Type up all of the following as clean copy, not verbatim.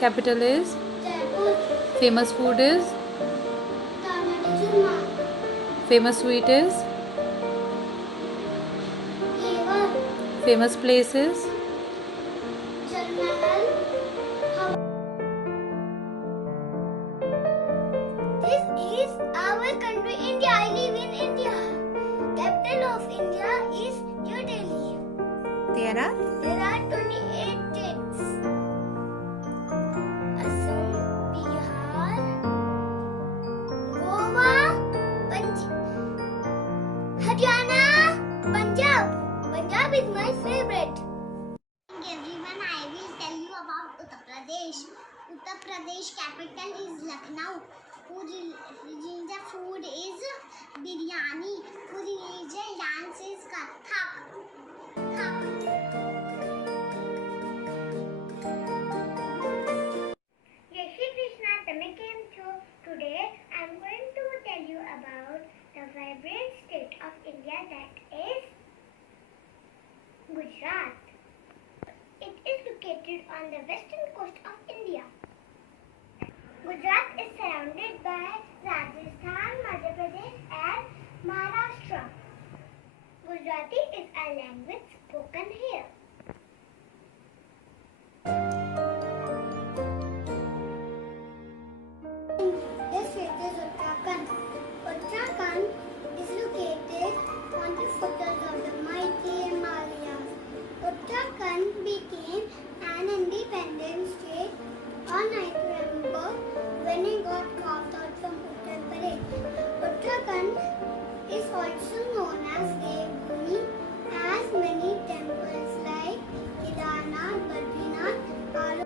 Capital is? Jaipur. Famous food is? Tamil Churma. Famous sweet is? Yevar. Famous place is? Jal Mahal. This is our country, India. I live in India. Capital of India is New Delhi. There are? There are 28 states. Assam, Bihar, Goa, Haryana, Punjab. Punjab is my favorite. Everyone, I will tell you about Uttar Pradesh. Uttar Pradesh capital is Lucknow. Food religion food is biryani. Food religion dance is Kathak. Jai Shri Krishna, today I am going to tell you about the vibrant state of India, that is Gujarat. It is located on the western coast of India. Gujarat is surrounded by Rajasthan, Madhya Pradesh and Maharashtra. Gujarati is a language spoken here. This state is Uttarakhand. Uttarakhand is located on the foothills of the mighty Himalayas. Uttarakhand became an independent state on 9th November when it got carved out from Uttar Pradesh. Uttarakhand is also known as Devbhoomi, as many temples like Kedarnath, Badrinath are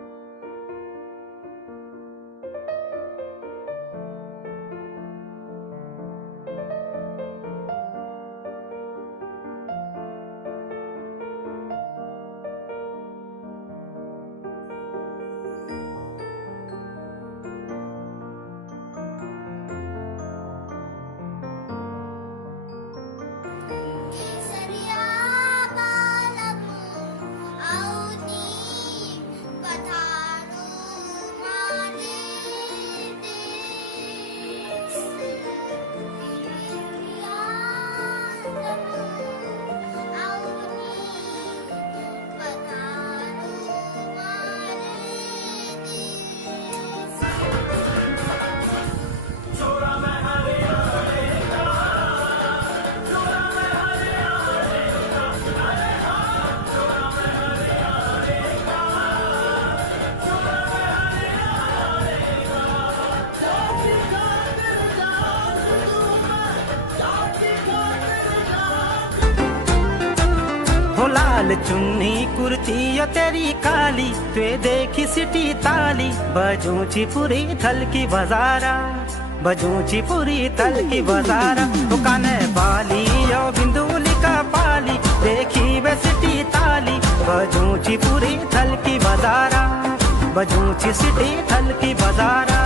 लाल चुन्नी कुर्ती यो तेरी काली, तुए देखी city ताली, बजूची पूरी थल की बजारा, बजूची पूरी थल की बजारा। दुकाने बाली यो बिंदुली का पाली, देखी वे सिटी ताली, बजूची पूरी थल की बजारा, बजूची सिटी थल की बजारा।